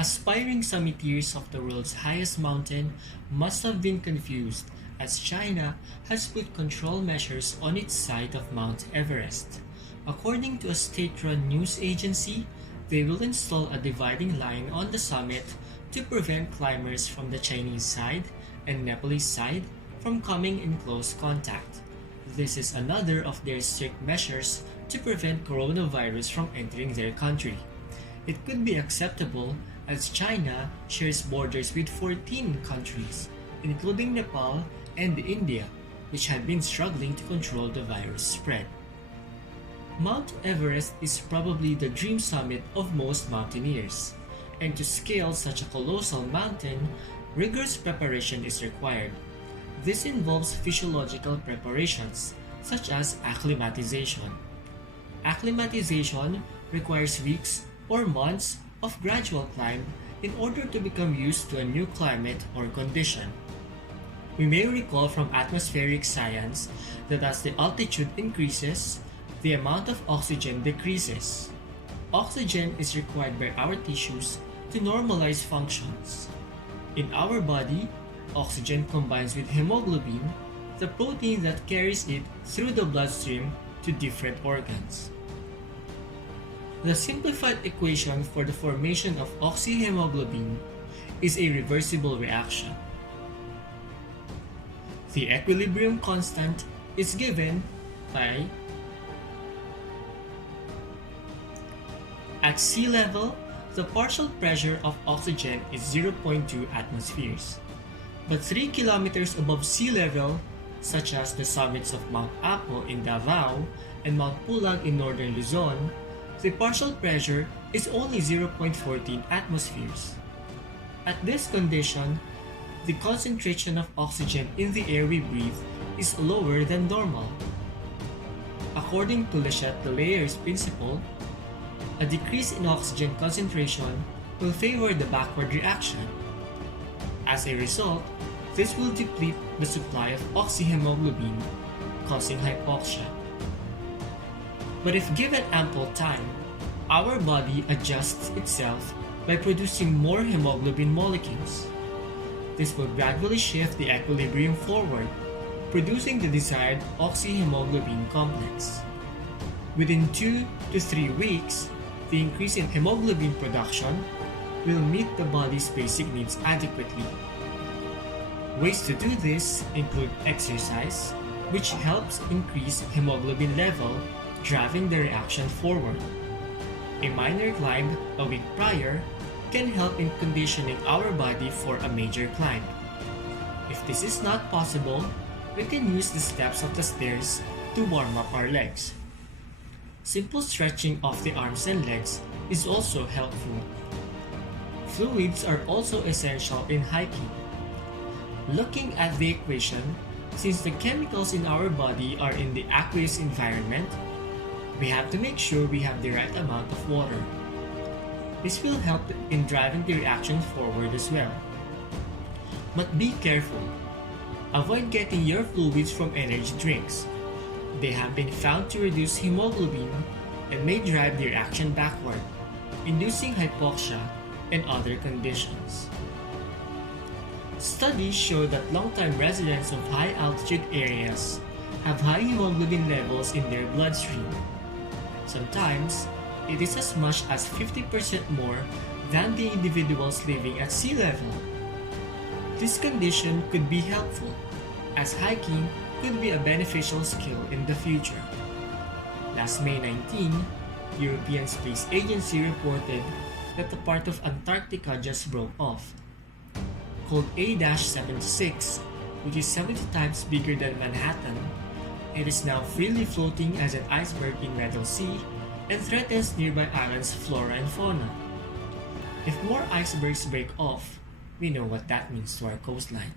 Aspiring summiteers of the world's highest mountain must have been confused as China has put control measures on its side of Mount Everest. According to a state-run news agency, they will install a dividing line on the summit to prevent climbers from the Chinese side and Nepalese side from coming in close contact. This is another of their strict measures to prevent coronavirus from entering their country. It could be acceptable as China shares borders with 14 countries, including Nepal and India, which had been struggling to control the virus spread. Mount Everest is probably the dream summit of most mountaineers, and to scale such a colossal mountain, rigorous preparation is required. This involves physiological preparations, such as acclimatization. Acclimatization requires weeks or months of gradual climb in order to become used to a new climate or condition. We may recall from atmospheric science that as the altitude increases, the amount of oxygen decreases. Oxygen is required by our tissues to normalize functions. In our body, oxygen combines with hemoglobin, the protein that carries it through the bloodstream to different organs. The simplified equation for the formation of oxyhemoglobin is a reversible reaction. The equilibrium constant is given by at sea level, the partial pressure of oxygen is 0.2 atmospheres. But 3 kilometers above sea level, such as the summits of Mount Apo in Davao and Mount Pulag in northern Luzon, the partial pressure is only 0.14 atmospheres. At this condition, the concentration of oxygen in the air we breathe is lower than normal. According to Le Chatelier's principle, a decrease in oxygen concentration will favor the backward reaction. As a result, this will deplete the supply of oxyhemoglobin, causing hypoxia. But if given ample time, our body adjusts itself by producing more hemoglobin molecules. This will gradually shift the equilibrium forward, producing the desired oxyhemoglobin complex. Within 2 to 3 weeks, the increase in hemoglobin production will meet the body's basic needs adequately. Ways to do this include exercise, which helps increase hemoglobin level, driving the reaction forward. A minor climb a week prior can help in conditioning our body for a major climb. If this is not possible, we can use the steps of the stairs to warm up our legs. Simple stretching of the arms and legs is also helpful. Fluids are also essential in hiking. Looking at the equation, since the chemicals in our body are in the aqueous environment, we have to make sure we have the right amount of water. This will help in driving the reaction forward as well. But be careful. Avoid getting your fluids from energy drinks. They have been found to reduce hemoglobin and may drive the reaction backward, inducing hypoxia and other conditions. Studies show that long-time residents of high-altitude areas have high hemoglobin levels in their bloodstream. Sometimes, it is as much as 50% more than the individuals living at sea level. This condition could be helpful, as hiking could be a beneficial skill in the future. Last May 19, European Space Agency reported that a part of Antarctica just broke off. Called A-76, which is 70 times bigger than Manhattan, it is now freely floating as an iceberg in Weddell Sea and threatens nearby islands' flora and fauna. If more icebergs break off, we know what that means to our coastline.